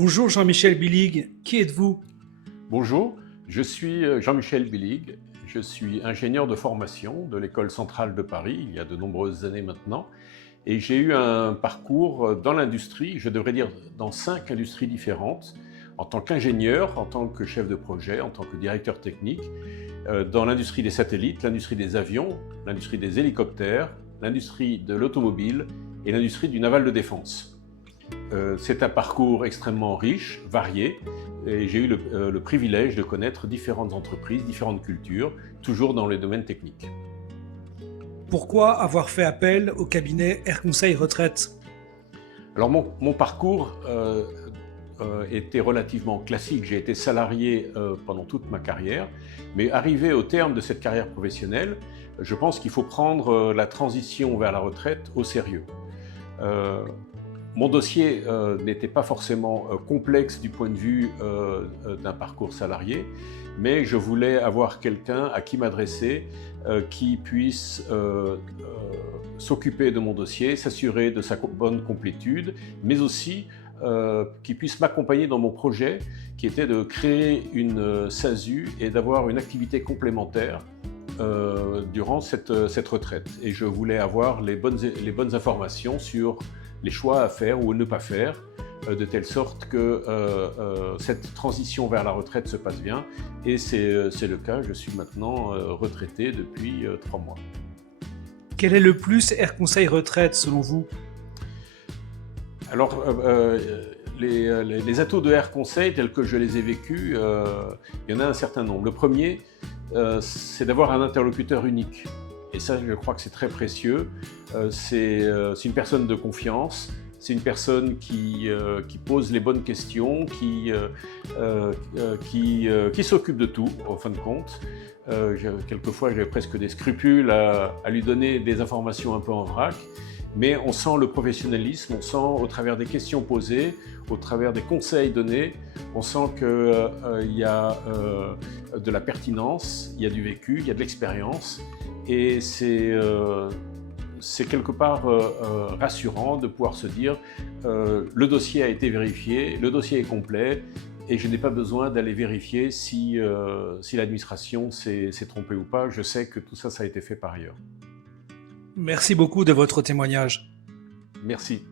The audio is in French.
Bonjour Jean-Michel Billig, qui êtes-vous? Bonjour, je suis Jean-Michel Billig, je suis ingénieur de formation de l'École centrale de Paris il y a de nombreuses années maintenant et j'ai eu un parcours dans l'industrie, je devrais dire dans 5 industries différentes, en tant qu'ingénieur, en tant que chef de projet, en tant que directeur technique, dans l'industrie des satellites, l'industrie des avions, l'industrie des hélicoptères, l'industrie de l'automobile et l'industrie du naval de défense. C'est un parcours extrêmement riche, varié, et j'ai eu le privilège de connaître différentes entreprises, différentes cultures, toujours dans les domaines techniques. Pourquoi avoir fait appel au cabinet Air Conseil Retraite? Alors mon parcours était relativement classique. J'ai été salarié pendant toute ma carrière, mais arrivé au terme de cette carrière professionnelle, je pense qu'il faut prendre la transition vers la retraite au sérieux. Mon dossier n'était pas forcément complexe du point de vue d'un parcours salarié, mais je voulais avoir quelqu'un à qui m'adresser qui puisse s'occuper de mon dossier, s'assurer de sa bonne complétude, mais aussi qui puisse m'accompagner dans mon projet qui était de créer une SASU et d'avoir une activité complémentaire durant cette retraite. Et je voulais avoir les bonnes informations sur les choix à faire ou à ne pas faire, de telle sorte que cette transition vers la retraite se passe bien. Et c'est le cas, je suis maintenant retraité depuis 3 mois. Quel est le plus Air Conseil Retraite selon vous? Alors, les atouts de Air Conseil, tels que je les ai vécus, il y en a un certain nombre. Le premier, c'est d'avoir un interlocuteur unique. Et ça, je crois que c'est très précieux. C'est une personne de confiance, c'est une personne qui pose les bonnes questions, qui s'occupe de tout, en fin de compte. Quelquefois, j'avais presque des scrupules à lui donner des informations un peu en vrac. Mais on sent le professionnalisme, on sent au travers des questions posées, au travers des conseils donnés, on sent qu'il y a de la pertinence, il y a du vécu, il y a de l'expérience. Et c'est quelque part rassurant de pouvoir se dire le dossier a été vérifié, le dossier est complet et je n'ai pas besoin d'aller vérifier si l'administration s'est trompée ou pas. Je sais que tout ça, ça a été fait par ailleurs. Merci beaucoup de votre témoignage. Merci.